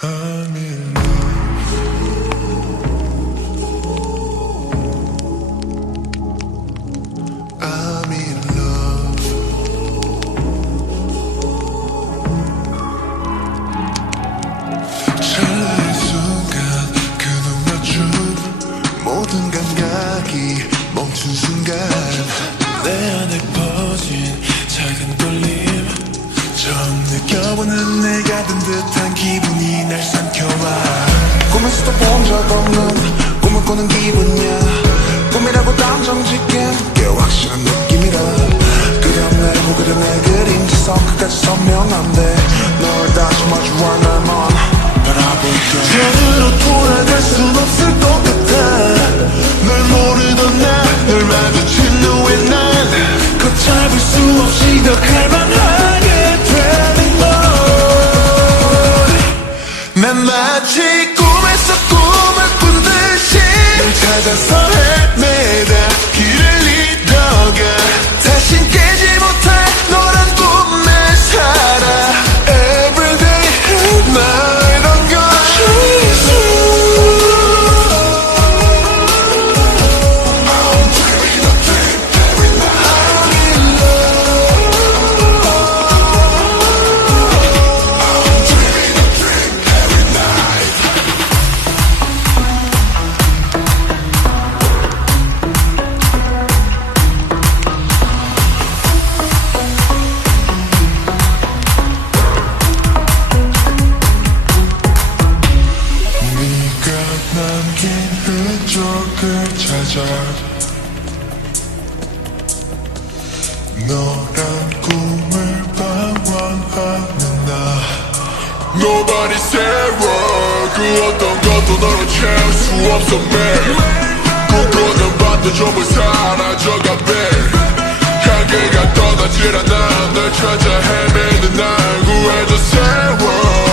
I'm in love. I'm in love. 찰나의 순간 그 눈 맞춤 모든 감각이 멈춘 순간 내 안에 퍼진 작은 떨림 처음 느껴보는 내가 든 듯한 기분이 날 삼켜와 꿈에서도 본 적 없는 꿈을 꾸는 기분이야 꿈이라고 단정짓기엔 꽤 확실한 느낌이라 그냥 내고 그래 내 그림자서 끝까지 선명한데 널 다시 마주와 날만 바라볼게 전으로 돌아갈 순 없을 것 같아 널 모르던 나널 마주친 후에 난 걷잡을 수 없이 더 갈망하게 난 마치 꿈에서 꿈을 꾼 듯이 널 찾아서 헤매다 길을 잃어가 다신 깨지 못할 너란 꿈에 살아 Everyday and night I'm gonna chase you I'm dreaming a dream every night I'm in love I'm dreaming a dream every night 네가 남긴 흔적을 찾아 너란 꿈을 방황하는 나 Nobody said wrong 그 어떤 것도 너를 채울 수 없어 매일 꿈꾸는 밤도 전부 사라져가 babe 향기가 떠나질 않아 널 찾아 헤매는 날 구해줘 say wrong